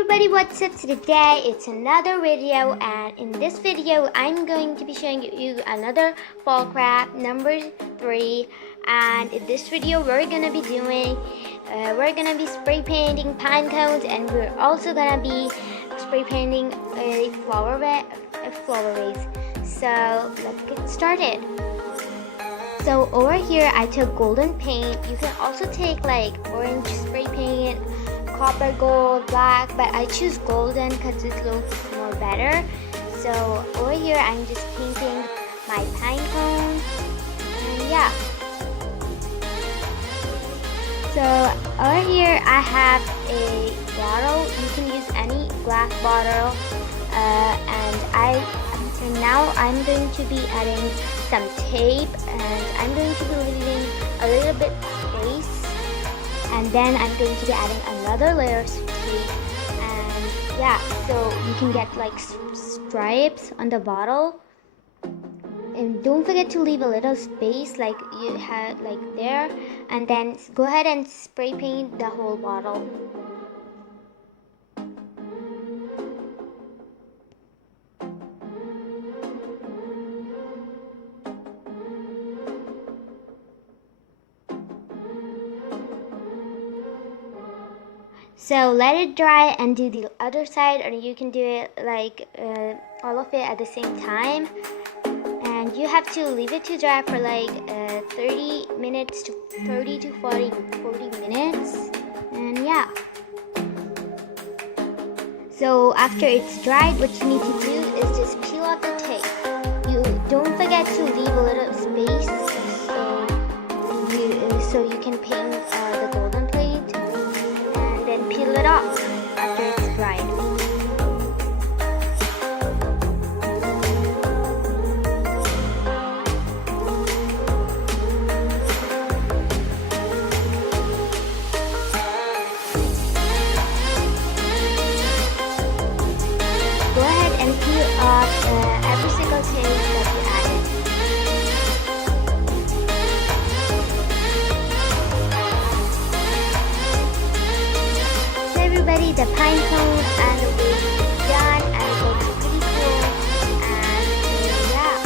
everybody, what's up? Today it's another video, and in this video I'm going to be showing you another fall craft number 3. And in this video we're gonna be spray painting pine cones, and we're also gonna be spray painting a flower vase. So let's get started. So over here I took golden paint. You can also take like orange spray paint, copper, gold, black, but I choose golden because it looks more better. So over here I'm just painting my pine cones, and yeah. So over here I have a bottle. You can use any glass bottle, and now I'm going to be adding some tape, and I'm going to be leaving a little bit space, and then I'm going to be adding another layer of tape. And yeah, so you can get like stripes on the bottle, and don't forget to leave a little space like you had like there, and then go ahead and spray paint the whole bottle. So let it dry and do the other side, or you can do it like all of it at the same time. And you have to leave it to dry for like 30 to 40 minutes. And yeah. So after it's dried, what you need to do is just peel off the tape. You don't forget to leave a little space so you can paint the golden plate, and then peel it off after it's dried. Go ahead and peel off every single tape that you added. So everybody, the pine cone and the vase is done, and it looks pretty cool. And yeah.